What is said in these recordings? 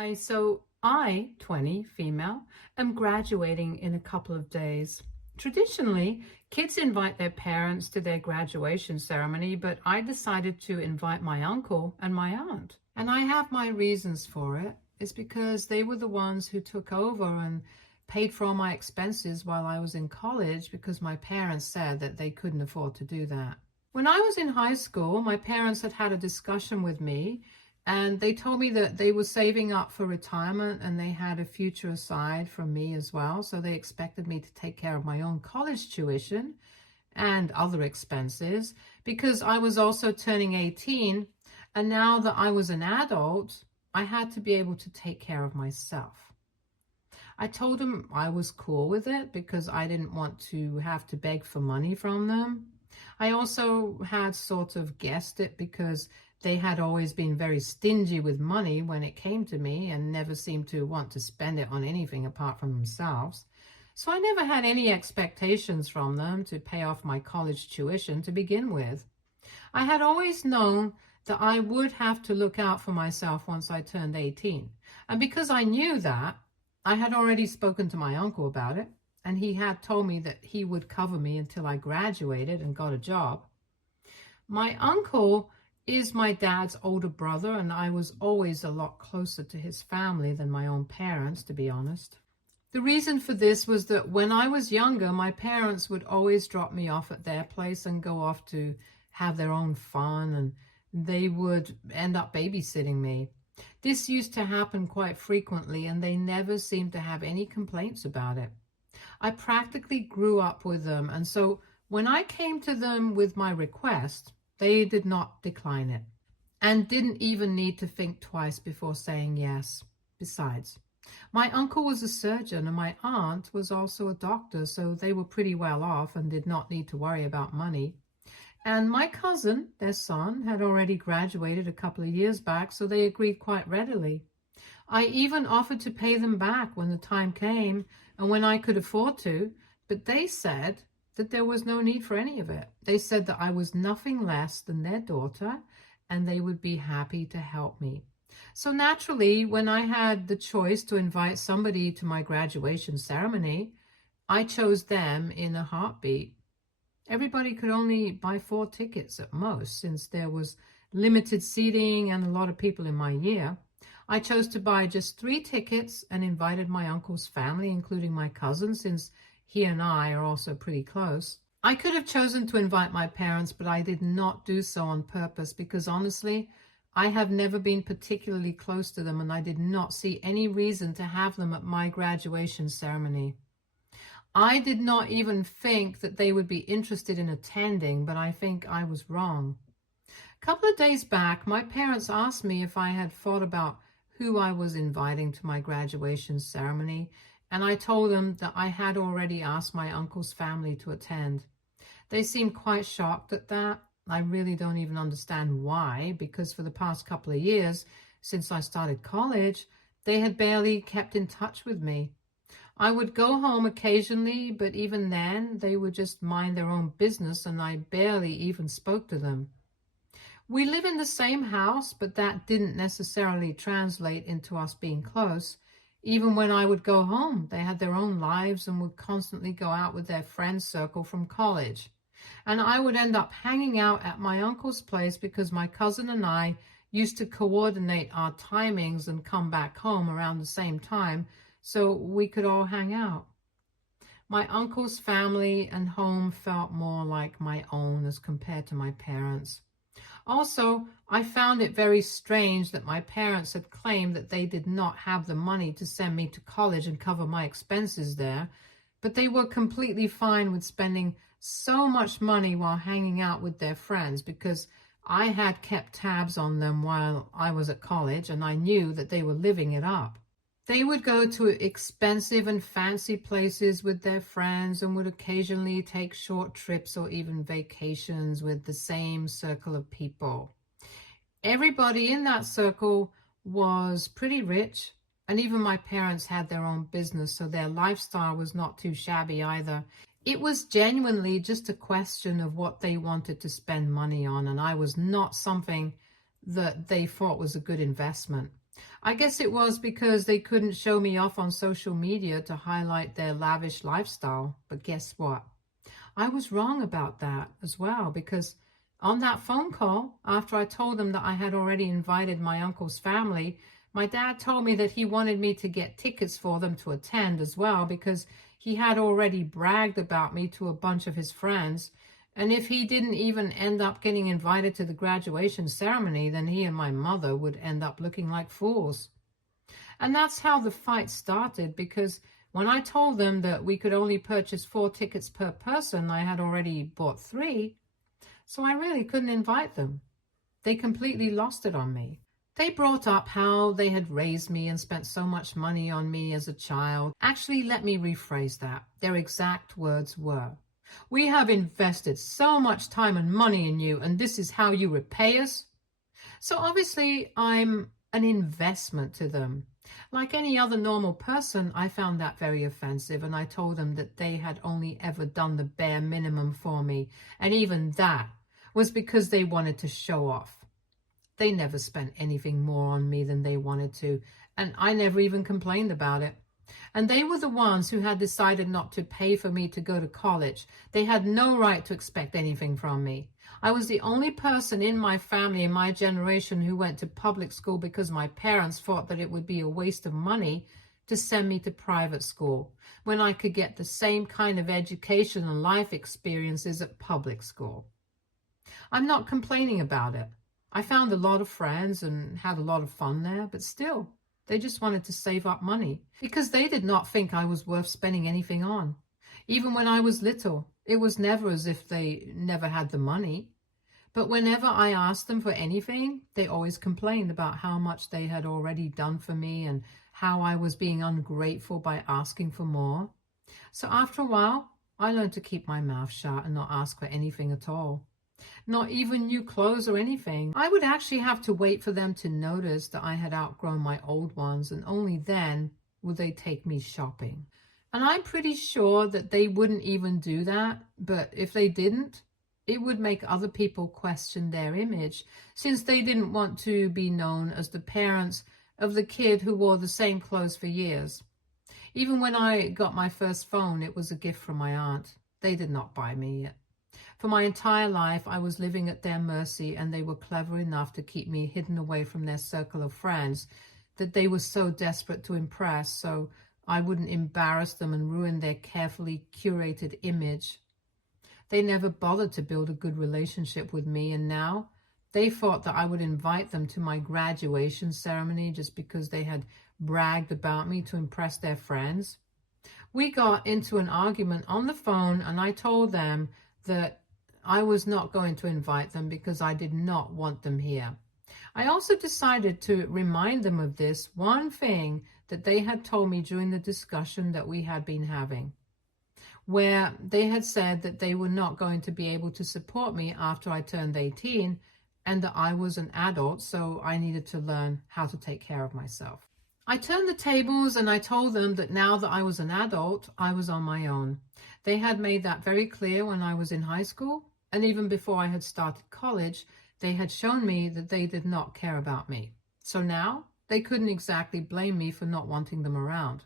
Hi, so I, 20, female, am graduating in a couple of days. Traditionally, kids invite their parents to their graduation ceremony, but I decided to invite my uncle and my aunt. And I have my reasons for it. It's because they were the ones who took over and paid for all my expenses while I was in college because my parents said that they couldn't afford to do that. When I was in high school, my parents had had a discussion with me and they told me that they were saving up for retirement and they had a future aside from me as well. So they expected me to take care of my own college tuition and other expenses because I was also turning 18. And now that I was an adult, I had to be able to take care of myself. I told them I was cool with it because I didn't want to have to beg for money from them. I also had sort of guessed it because they had always been very stingy with money when it came to me and never seemed to want to spend it on anything apart from themselves. So I never had any expectations from them to pay off my college tuition to begin with. I had always known that I would have to look out for myself once I turned 18. And because I knew that, I had already spoken to my uncle about it, and he had told me that he would cover me until I graduated and got a job. My uncle is my dad's older brother, and I was always a lot closer to his family than my own parents, to be honest. The reason for this was that when I was younger, my parents would always drop me off at their place and go off to have their own fun, and they would end up babysitting me. This used to happen quite frequently, and they never seemed to have any complaints about it. I practically grew up with them, and so when I came to them with my request, they did not decline it and didn't even need to think twice before saying yes. Besides, my uncle was a surgeon and my aunt was also a doctor, so they were pretty well off and did not need to worry about money. And my cousin, their son, had already graduated a couple of years back, so they agreed quite readily. I even offered to pay them back when the time came and when I could afford to, but they said that there was no need for any of it. They said that I was nothing less than their daughter and they would be happy to help me. So naturally, when I had the choice to invite somebody to my graduation ceremony, I chose them in a heartbeat. Everybody could only buy 4 tickets at most since there was limited seating and a lot of people in my year. I chose to buy just 3 tickets and invited my uncle's family, including my cousin, since he and I are also pretty close. I could have chosen to invite my parents, but I did not do so on purpose because honestly, I have never been particularly close to them and I did not see any reason to have them at my graduation ceremony. I did not even think that they would be interested in attending, but I think I was wrong. A couple of days back, my parents asked me if I had thought about who I was inviting to my graduation ceremony, and I told them that I had already asked my uncle's family to attend. They seemed quite shocked at that. I really don't even understand why, because for the past couple of years, since I started college, they had barely kept in touch with me. I would go home occasionally, but even then, they would just mind their own business and I barely even spoke to them. We live in the same house, but that didn't necessarily translate into us being close. Even when I would go home, they had their own lives and would constantly go out with their friend circle from college. And I would end up hanging out at my uncle's place because my cousin and I used to coordinate our timings and come back home around the same time so we could all hang out. My uncle's family and home felt more like my own as compared to my parents'. Also, I found it very strange that my parents had claimed that they did not have the money to send me to college and cover my expenses there, but they were completely fine with spending so much money while hanging out with their friends because I had kept tabs on them while I was at college and I knew that they were living it up. They would go to expensive and fancy places with their friends and would occasionally take short trips or even vacations with the same circle of people. Everybody in that circle was pretty rich, and even my parents had their own business, so their lifestyle was not too shabby either. It was genuinely just a question of what they wanted to spend money on, and I was not something that they thought was a good investment. I guess it was because they couldn't show me off on social media to highlight their lavish lifestyle. But guess what? I was wrong about that as well, because on that phone call, after I told them that I had already invited my uncle's family, my dad told me that he wanted me to get tickets for them to attend as well, because he had already bragged about me to a bunch of his friends. And if he didn't even end up getting invited to the graduation ceremony, then he and my mother would end up looking like fools. And that's how the fight started, because when I told them that we could only purchase 4 tickets per person, I had already bought 3, so I really couldn't invite them. They completely lost it on me. They brought up how they had raised me and spent so much money on me as a child. Actually, let me rephrase that. Their exact words were, "We have invested so much time and money in you, and this is how you repay us?" So obviously, I'm an investment to them. Like any other normal person, I found that very offensive, and I told them that they had only ever done the bare minimum for me, and even that was because they wanted to show off. They never spent anything more on me than they wanted to, and I never even complained about it. And they were the ones who had decided not to pay for me to go to college. They had no right to expect anything from me. I was the only person in my family, in my generation, who went to public school because my parents thought that it would be a waste of money to send me to private school when I could get the same kind of education and life experiences at public school. I'm not complaining about it. I found a lot of friends and had a lot of fun there, but still, they just wanted to save up money because they did not think I was worth spending anything on. Even when I was little, it was never as if they never had the money. But whenever I asked them for anything, they always complained about how much they had already done for me and how I was being ungrateful by asking for more. So after a while, I learned to keep my mouth shut and not ask for anything at all. Not even new clothes or anything. I would actually have to wait for them to notice that I had outgrown my old ones, and only then would they take me shopping. And I'm pretty sure that they wouldn't even do that, but if they didn't, it would make other people question their image, since they didn't want to be known as the parents of the kid who wore the same clothes for years. Even when I got my first phone, it was a gift from my aunt. They did not buy me it. For my entire life, I was living at their mercy, and they were clever enough to keep me hidden away from their circle of friends that they were so desperate to impress, so I wouldn't embarrass them and ruin their carefully curated image. They never bothered to build a good relationship with me, and now they thought that I would invite them to my graduation ceremony just because they had bragged about me to impress their friends. We got into an argument on the phone, and I told them that I was not going to invite them because I did not want them here. I also decided to remind them of this one thing that they had told me during the discussion that we had been having, where they had said that they were not going to be able to support me after I turned 18, and that I was an adult, so I needed to learn how to take care of myself. I turned the tables and I told them that now that I was an adult, I was on my own. They had made that very clear when I was in high school, and even before I had started college, they had shown me that they did not care about me. So now they couldn't exactly blame me for not wanting them around.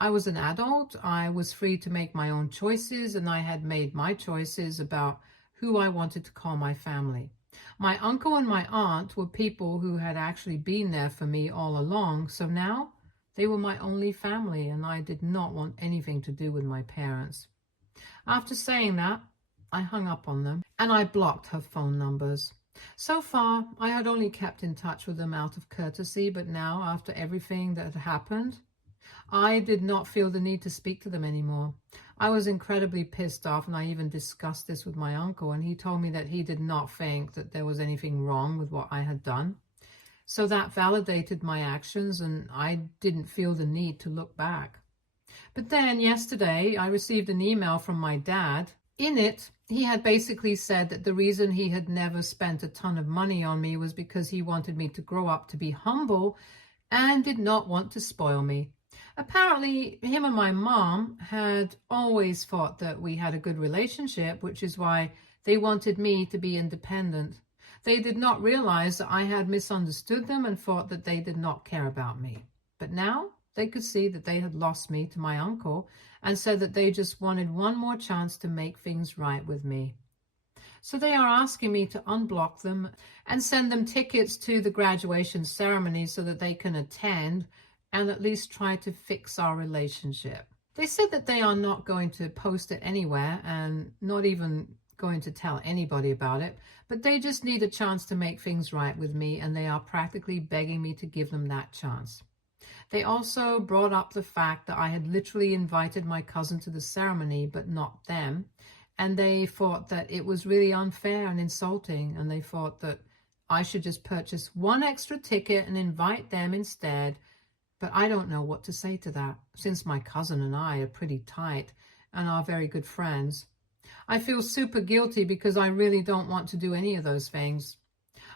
I was an adult, I was free to make my own choices, and I had made my choices about who I wanted to call my family. My uncle and my aunt were people who had actually been there for me all along, so now they were my only family, and I did not want anything to do with my parents. After saying that, I hung up on them, and I blocked her phone numbers. So far, I had only kept in touch with them out of courtesy, but now, after everything that had happened, I did not feel the need to speak to them anymore. I was incredibly pissed off, and I even discussed this with my uncle, and he told me that he did not think that there was anything wrong with what I had done. So that validated my actions, and I didn't feel the need to look back. But then yesterday, I received an email from my dad. In it, he had basically said that the reason he had never spent a ton of money on me was because he wanted me to grow up to be humble and did not want to spoil me. Apparently, him and my mom had always thought that we had a good relationship, which is why they wanted me to be independent. They did not realize that I had misunderstood them and thought that they did not care about me. But now they could see that they had lost me to my uncle and said that they just wanted one more chance to make things right with me. So they are asking me to unblock them and send them tickets to the graduation ceremony so that they can attend and at least try to fix our relationship. They said that they are not going to post it anywhere and not even going to tell anybody about it, but they just need a chance to make things right with me, and they are practically begging me to give them that chance. They also brought up the fact that I had literally invited my cousin to the ceremony, but not them. And they thought that it was really unfair and insulting. And they thought that I should just purchase one extra ticket and invite them instead. But I don't know what to say to that, since my cousin and I are pretty tight and are very good friends. I feel super guilty because I really don't want to do any of those things.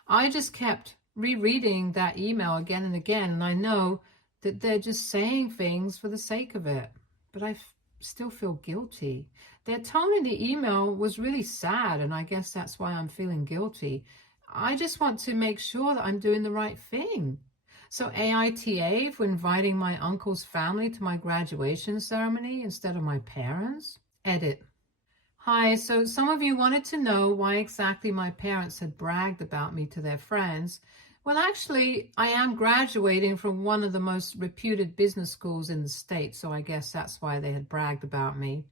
I just kept rereading that email again and again, and I know that they're just saying things for the sake of it, but I still feel guilty. Their tone in the email was really sad, and I guess that's why I'm feeling guilty. I just want to make sure that I'm doing the right thing. So AITA for inviting my uncle's family to my graduation ceremony instead of my parents? Edit. Hi, so some of you wanted to know why exactly my parents had bragged about me to their friends. Well, actually, I am graduating from one of the most reputed business schools in the state, so I guess that's why they had bragged about me.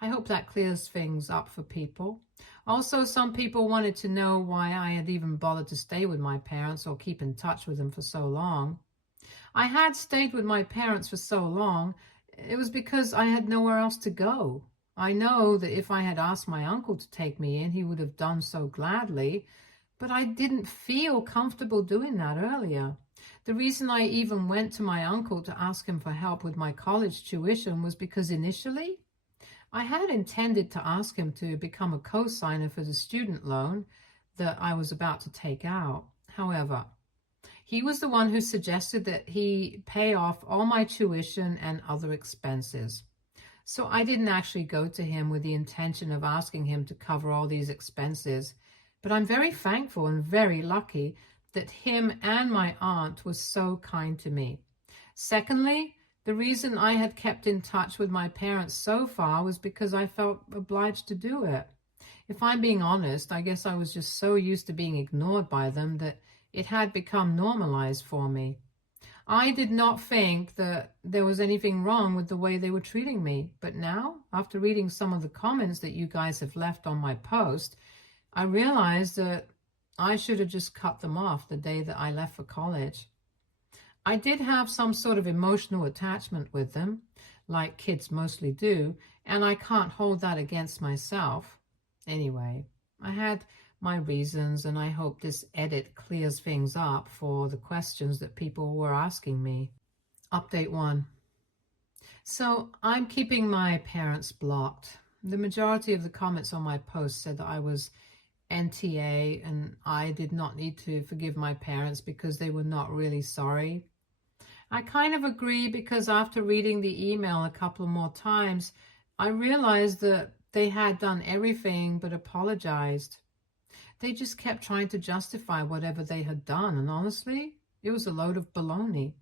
I hope that clears things up for people. Also, some people wanted to know why I had even bothered to stay with my parents or keep in touch with them for so long. I had stayed with my parents for so long. It was because I had nowhere else to go. I know that if I had asked my uncle to take me in, he would have done so gladly, but I didn't feel comfortable doing that earlier. The reason I even went to my uncle to ask him for help with my college tuition was because initially I had intended to ask him to become a co-signer for the student loan that I was about to take out. However, he was the one who suggested that he pay off all my tuition and other expenses. So I didn't actually go to him with the intention of asking him to cover all these expenses, but I'm very thankful and very lucky that him and my aunt was so kind to me. Secondly, the reason I had kept in touch with my parents so far was because I felt obliged to do it. If I'm being honest, I guess I was just so used to being ignored by them that it had become normalized for me. I did not think that there was anything wrong with the way they were treating me. But now, after reading some of the comments that you guys have left on my post, I realized that I should have just cut them off the day that I left for college. I did have some sort of emotional attachment with them, like kids mostly do, and I can't hold that against myself. Anyway, I had my reasons, and I hope this edit clears things up for the questions that people were asking me. Update 1. So I'm keeping my parents blocked. The majority of the comments on my post said that I was NTA and I did not need to forgive my parents because they were not really sorry. I kind of agree because after reading the email a couple more times, I realized that they had done everything but apologized. They just kept trying to justify whatever they had done, and honestly, it was a load of baloney.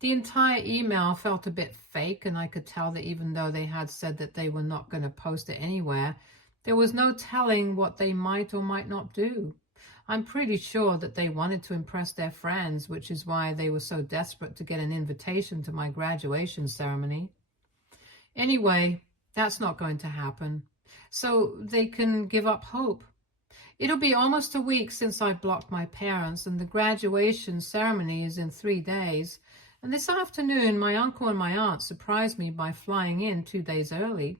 The entire email felt a bit fake, and I could tell that even though they had said that they were not going to post it anywhere, there was no telling what they might or might not do. I'm pretty sure that they wanted to impress their friends, which is why they were so desperate to get an invitation to my graduation ceremony. Anyway, that's not going to happen, so they can give up hope. It'll be almost a week since I blocked my parents, and the graduation ceremony is in 3 days. And this afternoon, my uncle and my aunt surprised me by flying in 2 days early.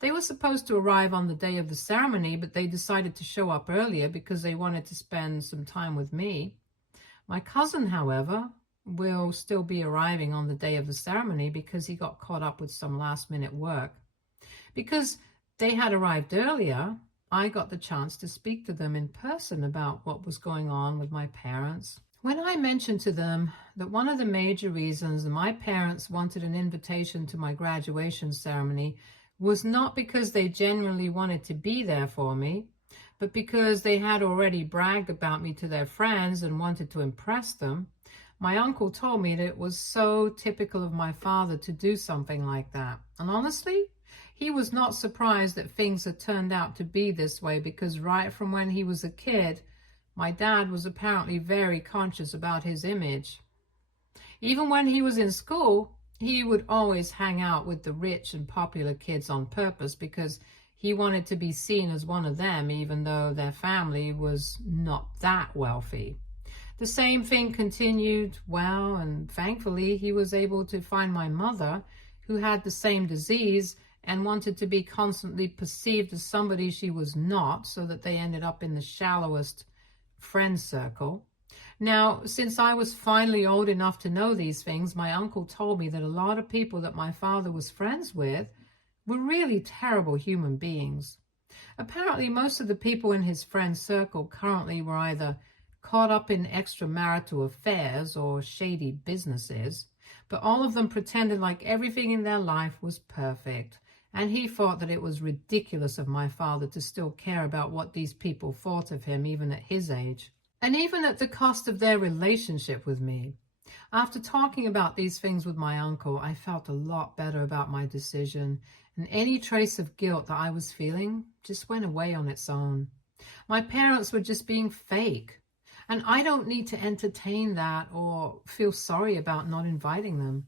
They were supposed to arrive on the day of the ceremony, but they decided to show up earlier because they wanted to spend some time with me. My cousin, however, will still be arriving on the day of the ceremony because he got caught up with some last-minute work. Because they had arrived earlier, I got the chance to speak to them in person about what was going on with my parents. When I mentioned to them that one of the major reasons my parents wanted an invitation to my graduation ceremony was not because they genuinely wanted to be there for me, But because they had already bragged about me to their friends and wanted to impress them, my uncle told me that it was so typical of my father to do something like that. And honestly, he was not surprised that things had turned out to be this way, because right from when he was a kid, my dad was apparently very conscious about his image. Even when he was in school, he would always hang out with the rich and popular kids on purpose, because he wanted to be seen as one of them, even though their family was not that wealthy. The same thing continued well, and thankfully he was able to find my mother, who had the same disease and wanted to be constantly perceived as somebody she was not, so that they ended up in the shallowest friend circle. Now, since I was finally old enough to know these things, my uncle told me that a lot of people that my father was friends with were really terrible human beings. Apparently, most of the people in his friend circle currently were either caught up in extramarital affairs or shady businesses, but all of them pretended like everything in their life was perfect, and he thought that it was ridiculous of my father to still care about what these people thought of him, even at his age, and even at the cost of their relationship with me. After talking about these things with my uncle, I felt a lot better about my decision, and any trace of guilt that I was feeling just went away on its own. My parents were just being fake, and I don't need to entertain that or feel sorry about not inviting them.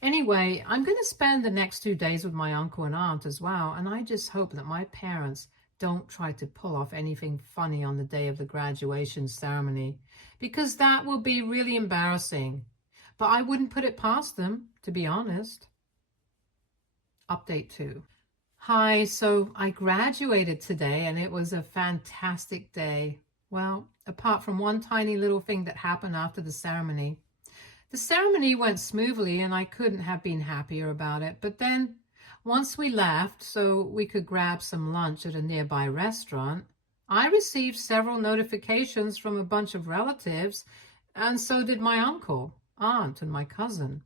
Anyway, I'm going to spend the next 2 days with my uncle and aunt as well, and I just hope that my parents don't try to pull off anything funny on the day of the graduation ceremony, because that will be really embarrassing. But I wouldn't put it past them, to be honest. Update 2. Hi, so I graduated today and it was a fantastic day. Well, apart from one tiny little thing that happened after the ceremony. The ceremony went smoothly and I couldn't have been happier about it. But then once we left so we could grab some lunch at a nearby restaurant, I received several notifications from a bunch of relatives, and so did my uncle, aunt, and my cousin.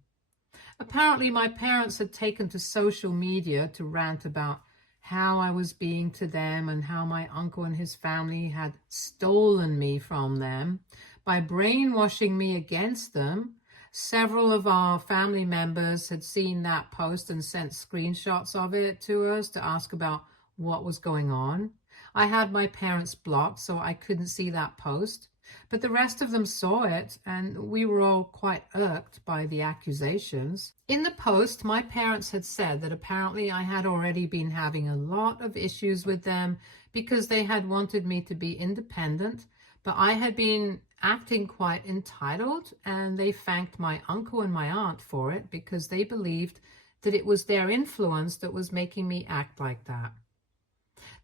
Apparently, my parents had taken to social media to rant about how I was being to them and how my uncle and his family had stolen me from them by brainwashing me against them. Several of our family members had seen that post and sent screenshots of it to us to ask about what was going on. I had my parents blocked, so I couldn't see that post. But the rest of them saw it, and we were all quite irked by the accusations. In the post, my parents had said that apparently I had already been having a lot of issues with them because they had wanted me to be independent, but I had been acting quite entitled, and they thanked my uncle and my aunt for it because they believed that it was their influence that was making me act like that.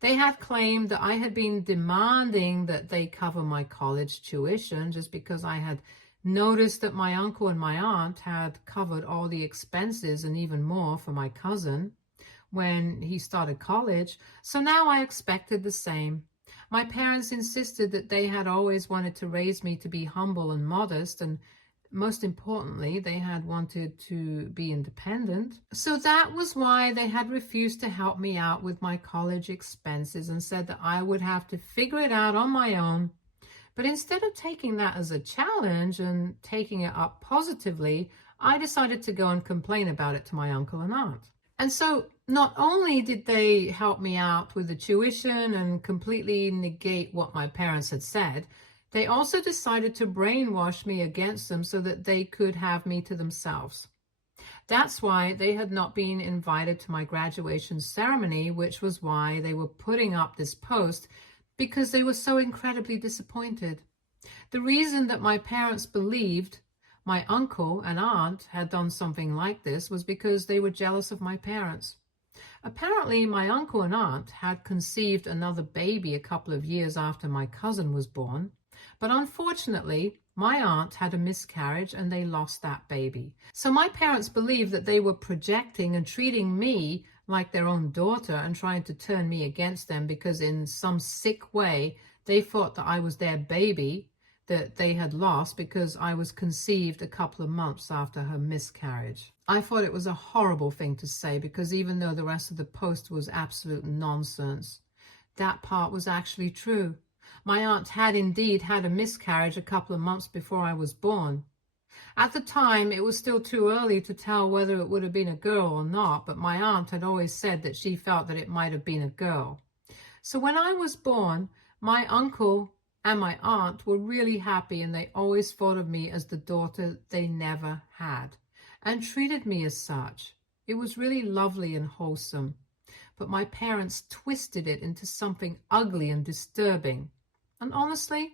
They had claimed that I had been demanding that they cover my college tuition just because I had noticed that my uncle and my aunt had covered all the expenses and even more for my cousin when he started college. So now I expected the same. My parents insisted that they had always wanted to raise me to be humble and modest, and most importantly, they had wanted to be independent. So that was why they had refused to help me out with my college expenses and said that I would have to figure it out on my own. But instead of taking that as a challenge and taking it up positively, I decided to go and complain about it to my uncle and aunt. And so not only did they help me out with the tuition and completely negate what my parents had said, they also decided to brainwash me against them so that they could have me to themselves. That's why they had not been invited to my graduation ceremony, which was why they were putting up this post, because they were so incredibly disappointed. The reason that my parents believed my uncle and aunt had done something like this was because they were jealous of my parents. Apparently, my uncle and aunt had conceived another baby a couple of years after my cousin was born. But unfortunately, my aunt had a miscarriage and they lost that baby. So my parents believed that they were projecting and treating me like their own daughter and trying to turn me against them because in some sick way, they thought that I was their baby that they had lost because I was conceived a couple of months after her miscarriage. I thought it was a horrible thing to say because even though the rest of the post was absolute nonsense, That part was actually true. My aunt had indeed had a miscarriage a couple of months before I was born. At the time, it was still too early to tell whether it would have been a girl or not, but my aunt had always said that she felt that it might have been a girl. So when I was born, my uncle and my aunt were really happy, and they always thought of me as the daughter they never had and treated me as such. It was really lovely and wholesome. But my parents twisted it into something ugly and disturbing. And honestly,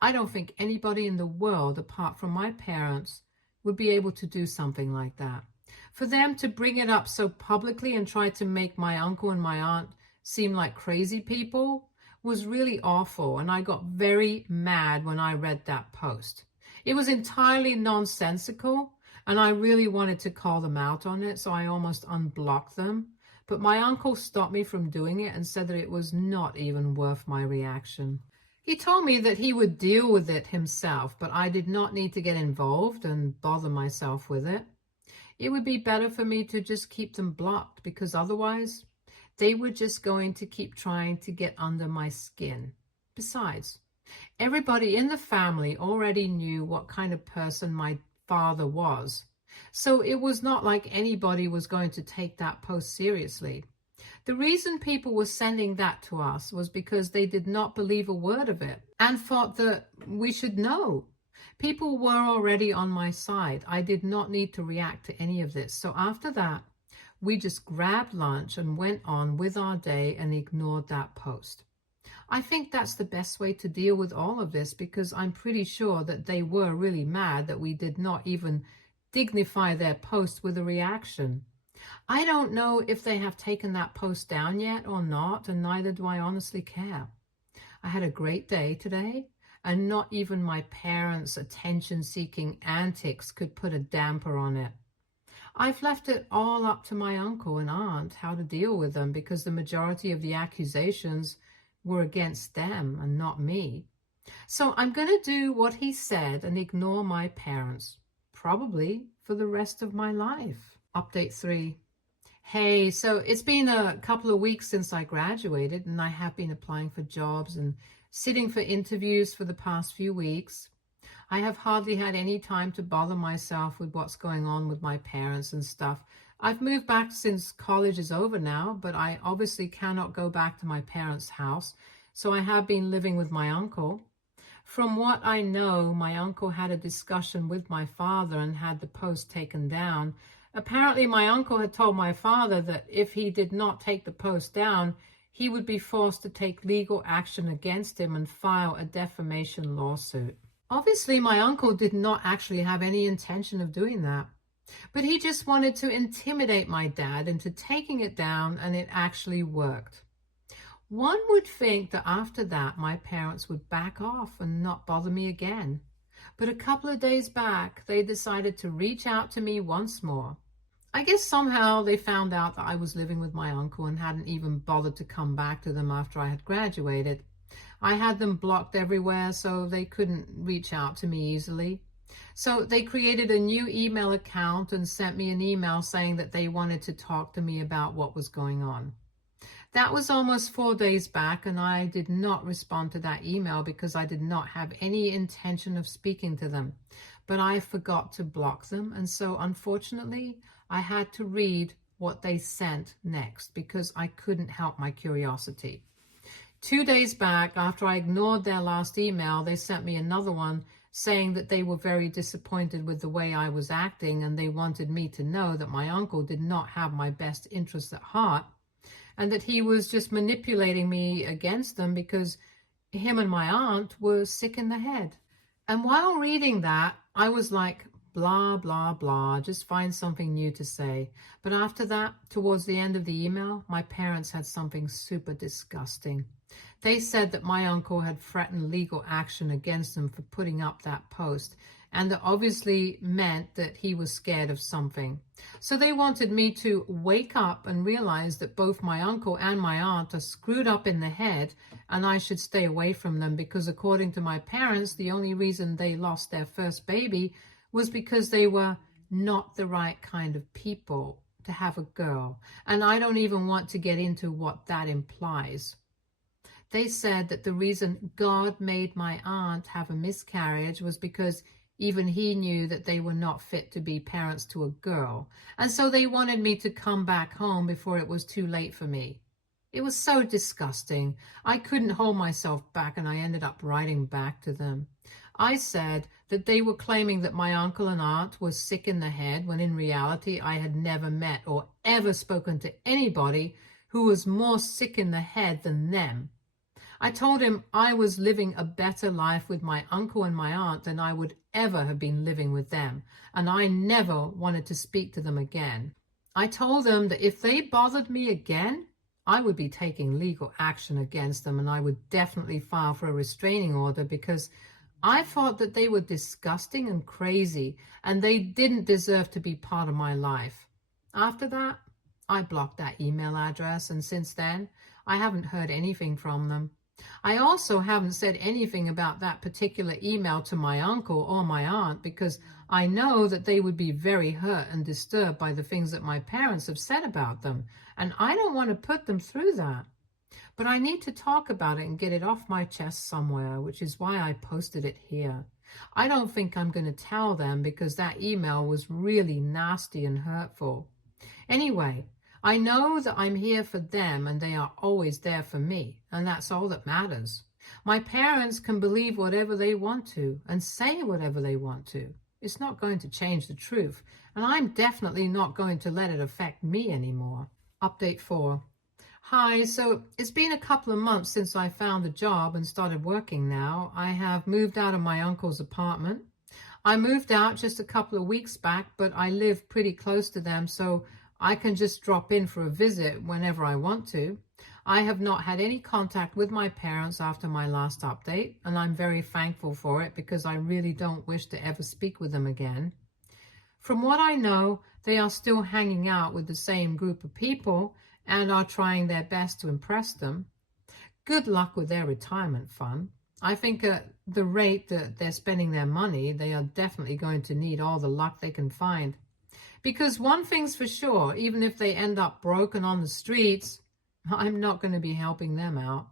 I don't think anybody in the world apart from my parents would be able to do something like that. For them to bring it up so publicly and try to make my uncle and my aunt seem like crazy people was really awful, and I got very mad when I read that post. It was entirely nonsensical, and I really wanted to call them out on it, so I almost unblocked them. But my uncle stopped me from doing it and said that it was not even worth my reaction. He told me that he would deal with it himself, but I did not need to get involved and bother myself with it. It would be better for me to just keep them blocked, because otherwise they were just going to keep trying to get under my skin. Besides, everybody in the family already knew what kind of person my father was. So it was not like anybody was going to take that post seriously. The reason people were sending that to us was because they did not believe a word of it and thought that we should know. People were already on my side. I did not need to react to any of this. So after that, we just grabbed lunch and went on with our day and ignored that post. I think that's the best way to deal with all of this, because I'm pretty sure that they were really mad that we did not even dignify their post with a reaction. I don't know if they have taken that post down yet or not, and neither do I honestly care. I had a great day today, and not even my parents' attention-seeking antics could put a damper on it. I've left it all up to my uncle and aunt how to deal with them, because the majority of the accusations were against them and not me. So I'm going to do what he said and ignore my parents, probably for the rest of my life. Update 3. Hey, so it's been a couple of weeks since I graduated, and I have been applying for jobs and sitting for interviews for the past few weeks. I have hardly had any time to bother myself with what's going on with my parents and stuff. I've moved back since college is over now, but I obviously cannot go back to my parents' house, so I have been living with my uncle. From what I know, my uncle had a discussion with my father and had the post taken down. Apparently, my uncle had told my father that if he did not take the post down, he would be forced to take legal action against him and file a defamation lawsuit. Obviously, my uncle did not actually have any intention of doing that, but he just wanted to intimidate my dad into taking it down, and it actually worked. One would think that after that, my parents would back off and not bother me again. But a couple of days back, they decided to reach out to me once more. I guess somehow they found out that I was living with my uncle and hadn't even bothered to come back to them after I had graduated. I had them blocked everywhere, so they couldn't reach out to me easily. So they created a new email account and sent me an email saying that they wanted to talk to me about what was going on. That was almost 4 days back, and I did not respond to that email because I did not have any intention of speaking to them. But I forgot to block them, and so unfortunately, I had to read what they sent next because I couldn't help my curiosity. 2 days back, after I ignored their last email, they sent me another one saying that they were very disappointed with the way I was acting, and they wanted me to know that my uncle did not have my best interests at heart, and that he was just manipulating me against them because him and my aunt were sick in the head. And while reading that, I was like, blah, blah, blah, just find something new to say. But after that, towards the end of the email, my parents had something super disgusting. They said that my uncle had threatened legal action against them for putting up that post, and that obviously meant that he was scared of something. So they wanted me to wake up and realize that both my uncle and my aunt are screwed up in the head, and I should stay away from them because, according to my parents, the only reason they lost their first baby was because they were not the right kind of people to have a girl. And I don't even want to get into what that implies. They said that the reason God made my aunt have a miscarriage was because even he knew that they were not fit to be parents to a girl, and so they wanted me to come back home before it was too late for me. It was so disgusting. I couldn't hold myself back, and I ended up writing back to them. I said that they were claiming that my uncle and aunt were sick in the head, when in reality I had never met or ever spoken to anybody who was more sick in the head than them. I told him I was living a better life with my uncle and my aunt than I would ever have been living with them, and I never wanted to speak to them again. I told them that if they bothered me again, I would be taking legal action against them, and I would definitely file for a restraining order because I thought that they were disgusting and crazy, and they didn't deserve to be part of my life. After that, I blocked that email address, and since then, I haven't heard anything from them. I also haven't said anything about that particular email to my uncle or my aunt because I know that they would be very hurt and disturbed by the things that my parents have said about them, and I don't want to put them through that. But I need to talk about it and get it off my chest somewhere, which is why I posted it here. I don't think I'm going to tell them because that email was really nasty and hurtful. Anyway, I know that I'm here for them and they are always there for me, and that's all that matters. My parents can believe whatever they want to and say whatever they want to. It's not going to change the truth, and I'm definitely not going to let it affect me anymore. Update 4. Hi, so it's been a couple of months since I found a job and started working now. I have moved out of my uncle's apartment. I moved out just a couple of weeks back, but I live pretty close to them, so I can just drop in for a visit whenever I want to. I have not had any contact with my parents after my last update, and I'm very thankful for it because I really don't wish to ever speak with them again. From what I know, they are still hanging out with the same group of people and are trying their best to impress them. Good luck with their retirement fund. I think at the rate that they're spending their money, they are definitely going to need all the luck they can find. Because one thing's for sure, even if they end up broken on the streets, I'm not going to be helping them out.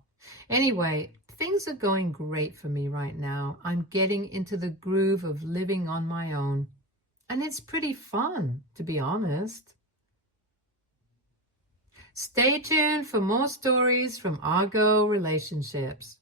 Anyway, things are going great for me right now. I'm getting into the groove of living on my own. And it's pretty fun, to be honest. Stay tuned for more stories from Argo Relationships.